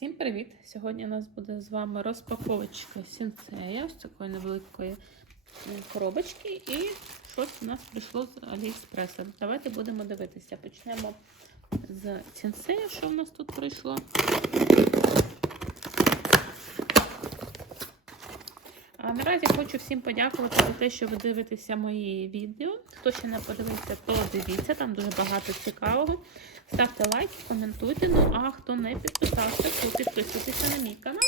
Всім привіт! Сьогодні у нас буде з вами розпаковочка сінцея з такої невеликої коробочки. І щось у нас прийшло з Аліекспреса. Давайте будемо дивитися. Почнемо з сінцея, що в нас тут прийшло. А наразі хочу всім подякувати за те, що ви дивитеся мої відео. Хто ще не подивився, то дивіться, там дуже багато цікавого. Ставте лайки, коментуйте. Ну а хто не підписався, то підписуйтеся на мій канал.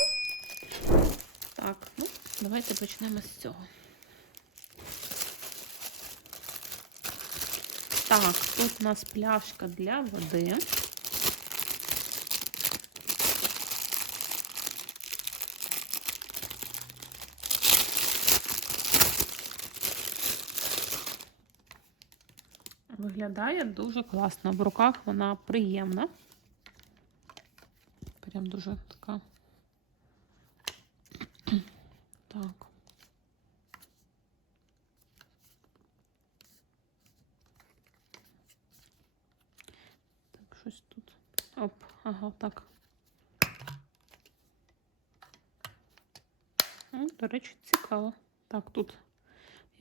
Так, ну, давайте почнемо з цього. Так, тут у нас пляшка для води. Виглядає дуже класно. В руках вона приємна. Прям дуже така. Так. Так, щось тут. Оп, ага, так. М, До речі, цікаво. Так, тут,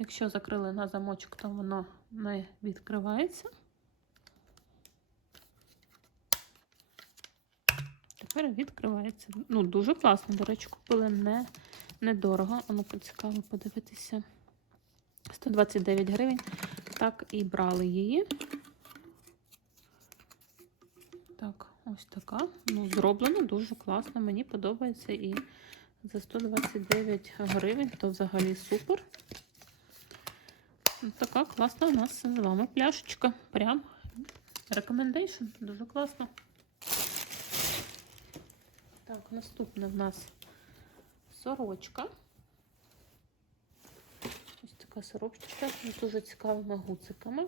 якщо закрили на замочок, то воно не відкривається. Тепер відкривається. Ну, дуже класно, до речі, купили не, недорого. А ну-ка, цікаво подивитися. 129 гривень. Так, і брали її. Так, ось така. Ну, зроблено дуже класно. Мені подобається. І за 129 гривень, то взагалі супер. Така класна у нас з вами пляшечка. Прям рекомендейшн. Дуже класно. Так, наступна в нас сорочка. Ось така сорочка з дуже цікавими гуциками.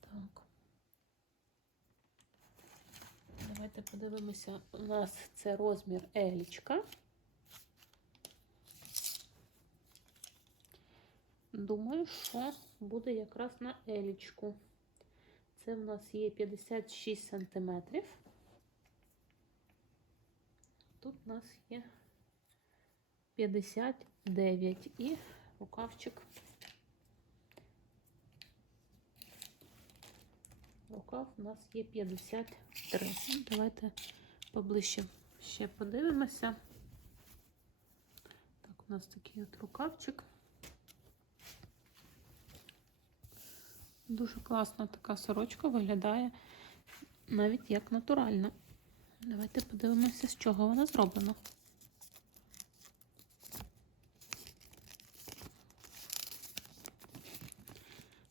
Так. Давайте подивимося. У нас це розмір елічка. Думаю, що буде якраз на елічку. Це в нас є 56 сантиметрів. Тут у нас є 59 і рукавчик. Рукав у нас є 53. Ну, Давайте поближче ще подивимося. Так, у нас такий от рукавчик. Дуже класна така сорочка виглядає навіть як натуральна. Давайте подивимося, з чого вона зроблена.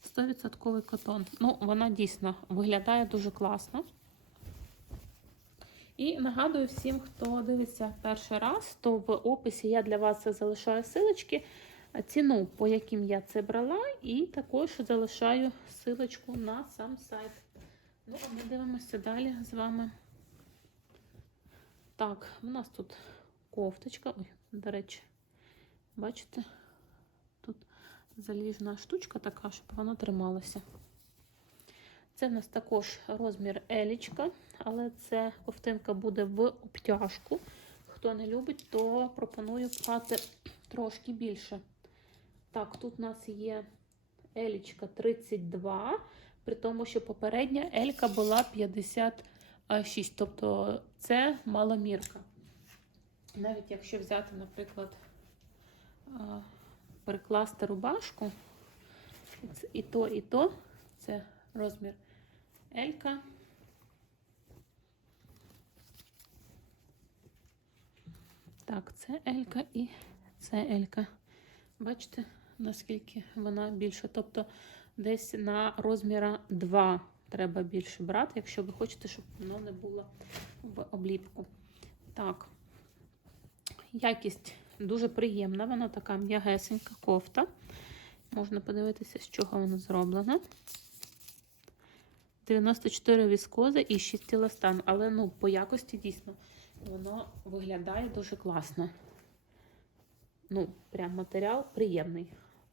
Стовідсотковий котон. Ну, вона дійсно виглядає дуже класно. І нагадую всім, хто дивиться перший раз, то в описі я для вас залишаю силочки, ціну, по яким я це брала, і також залишаю силочку на сам сайт. Ну, а ми дивимося далі з вами. Так, у нас тут кофточка. Ой, до речі, бачите, тут заліжна штучка така, щоб воно трималося. Це в нас також розмір елічка, але це ковтинка буде в обтяжку. Хто не любить, то пропоную пхати трошки більше. Так, тут у нас є елічка 32, при тому, що попередня елька була 56, тобто це маломірка. Навіть якщо взяти, наприклад, прикласти рубашку, і то, і то, це розмір Елька. Так, це Елька і це Елька. Бачите, наскільки вона більша. Тобто десь на розміра 2 треба більше брати, якщо ви хочете, щоб воно не було в обліпку. Так, якість дуже приємна, вона така м'ягесенька кофта. Можна подивитися, з чого вона зроблена. 94 віскоза і 6 еластан. Але ну, по якості дійсно воно виглядає дуже класно. Ну, прям матеріал приємний,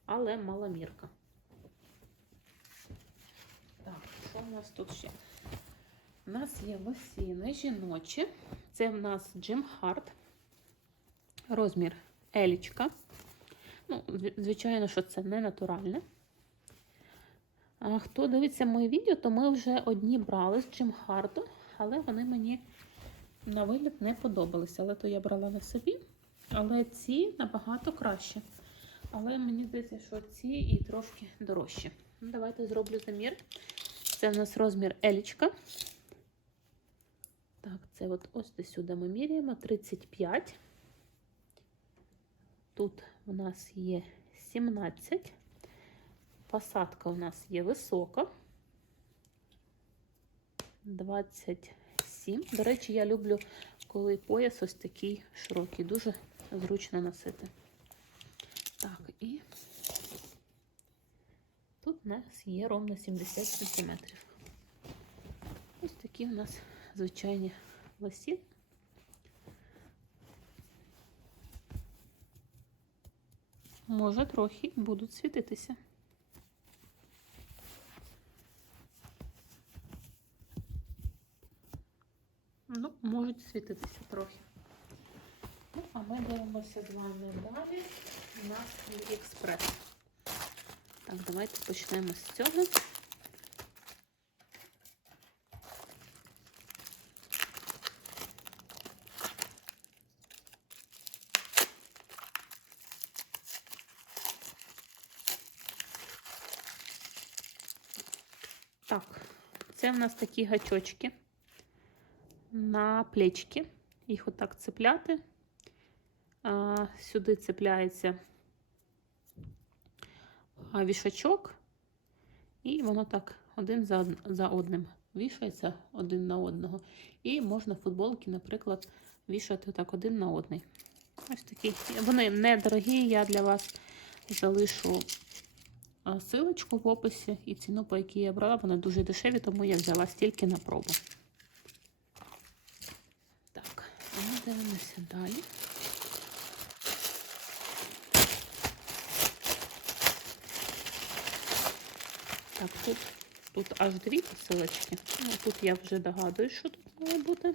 але мала мірка. Так, що у нас тут ще? У нас є лосіни жіночі. Це в нас Jim Hart. Розмір елічка. Ну, звичайно, що це не натуральне. А хто дивиться моє відео, то ми вже одні брали з Джим Харту, але вони мені на вигляд не подобалися. Але то я брала не собі. Але ці набагато краще. Але мені здається, що ці і трошки дорожчі. Ну, давайте зроблю замір. Це в нас розмір елічка. Так, це от ось до сюди ми міряємо 35. Тут у нас є 17. Посадка у нас є висока. 27. До речі, я люблю, коли пояс ось такий широкий, дуже зручно носити. Так, і тут у нас є ровно 70 см. Ось такі у нас звичайні лосі. Може, трохи будуть світитися. Ну, можуть світитися трохи. Ну, а ми дивимося з вами далі на Аліекспрес. Так, давайте почнемо з цього. Так, це в нас такі гачочки на плечки. Їх отак цепляти. Сюди цепляється вішачок, і воно так один за, одним вішається один на одного. І можна футболки, наприклад, вішати так один на одний. Ось такі. Вони недорогі, я для вас залишу силочку в описі і ціну, по якій я брала, вони дуже дешеві, тому я взяла стільки на пробу. Так, ми дивимося далі. Так, тут, тут аж дві посилочки. Ну, тут я вже догадуюсь, що тут має бути.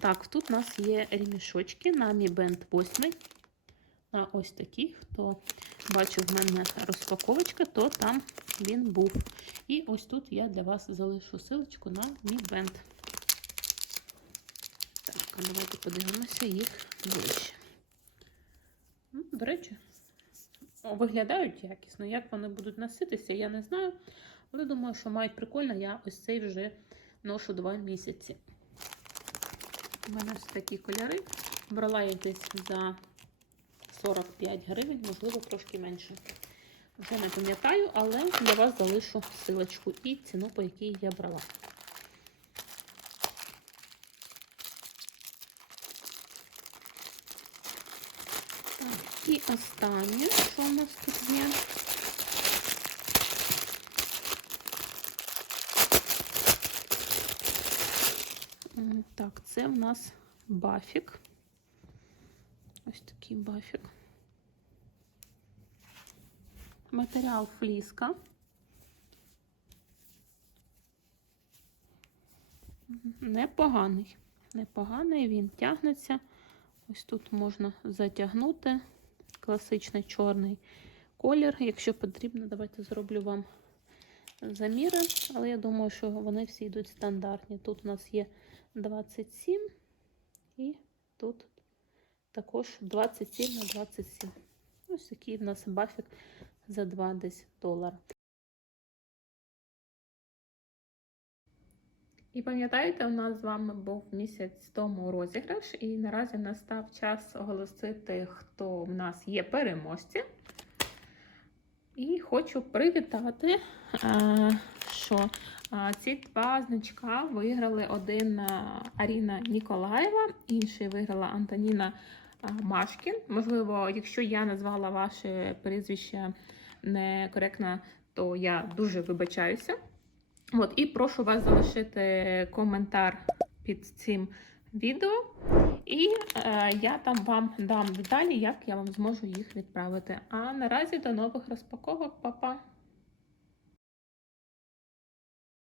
Так, тут у нас є ремішочки на Mi Band 8. А ось такі, хто бачив в мене розпаковочка, то там він був. І ось тут я для вас залишу силочку на Mi Band. Так, а давайте подивимося їх ближче. Ну, До речі, виглядають якісно. Як вони будуть носитися, я не знаю. Але думаю, що мають прикольно, я ось цей вже ношу 2 місяці. У мене ось такі кольори. Брала я десь за 45 гривень, можливо, трошки менше. Вже не пам'ятаю, але для вас залишу силочку і ціну, по якій я брала. Так, і останнє, що у нас тут є. Так, це в нас бафік. Ось такий бафік. Матеріал фліска. Непоганий. Непоганий, він тягнеться. Ось тут можна затягнути класичний чорний колір. Якщо потрібно, давайте зроблю вам заміри, але я думаю, що вони всі йдуть стандартні. Тут у нас є 27 і тут також 27 на 27. Ось такий в нас бафік за 2 десь. І пам'ятаєте, у нас з вами був місяць тому розіграш, і наразі настав час оголосити, хто в нас є переможці. І хочу привітати, е, що е, ці два значка виграли один е, Аріна Ніколаєва, інший виграла Антоніна Машкін. Можливо, якщо я назвала ваше прізвище некоректно, то я дуже вибачаюся. От, і прошу вас залишити коментар під цим відео І е, я там вам дам деталі, як я вам зможу їх відправити. А наразі до нових розпаковок, Па-па!